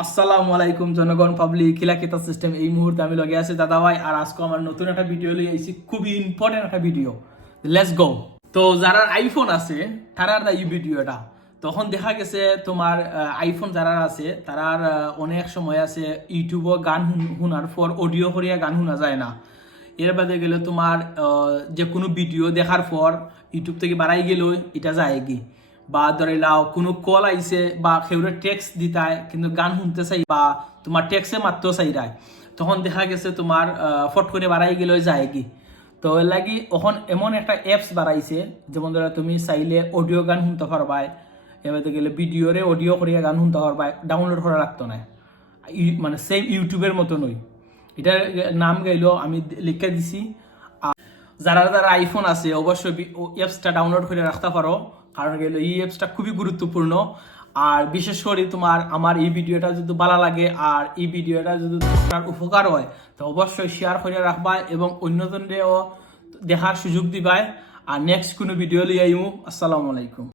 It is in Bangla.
আসসালামু আলাইকুম জনগণ পাবলিক খিলাকিতা সিস্টেম এই মুহূর্তে আমি লগে আছি দাদা ভাই। আর আজকে আমার নতুন একটা ভিডিও লিয়ে আইছি, খুবই ইম্পর্টেন্ট একটা ভিডিও লেটস গো তো যারা আইফোন আছে, তারার এই ভিডিওটা তখন দেখা গেছে তোমার আইফোন যারা আছে, তারার অনেক সময় আছে ইউটিউবও গান শুন- শুনার পর অডিও করিয়া গান শোনা যায় না। এর বাদে গেলে তোমার যে কোনো ভিডিও দেখার পর ইউটিউব থেকে বাড়াই গেল এটা যায় কি? বা ধরে লাও কোনো কল আইছে বা কেউরে টেক্সট দিতায় কিন্তু গান শুনতে চাই বা তোমার টেক্সে মাত্র চাইরায় তখন দেখা গেছে তোমার ফট করে বাড়াই গেলে যায় কি তো এর লাগি এখন এমন একটা অ্যাপস বাড়াইছে যেমন ধরো তুমি চাইলে অডিও গান শুনতে পারবাই এবারে গেলে ভিডিওরে অডিও করিয়া গান শুনতে পারবাই ডাউনলোড করা লাগতো না মানে সেম ইউটিউবের মতো নই এটার নাম গাইলো, আমি লিখে দিছি যারা যারা আইফোন আছে অবশ্যই অ্যাপসটা ডাউনলোড করে রাখতে পারো কারণ গেল এই অ্যাপসটা খুবই গুরুত্বপূর্ণ। আর বিশেষ করে তোমার আমার এই ভিডিওটা যদি ভালো লাগে, আর এই ভিডিওটা যদি তোমার উপকার হয়, তো অবশ্যই শেয়ার করে রাখবা এবং অন্যজনদেরও দেখার সুযোগ দিবায় আর নেক্সট কোনো ভিডিও লিয়ে আসসালামু আলাইকুম।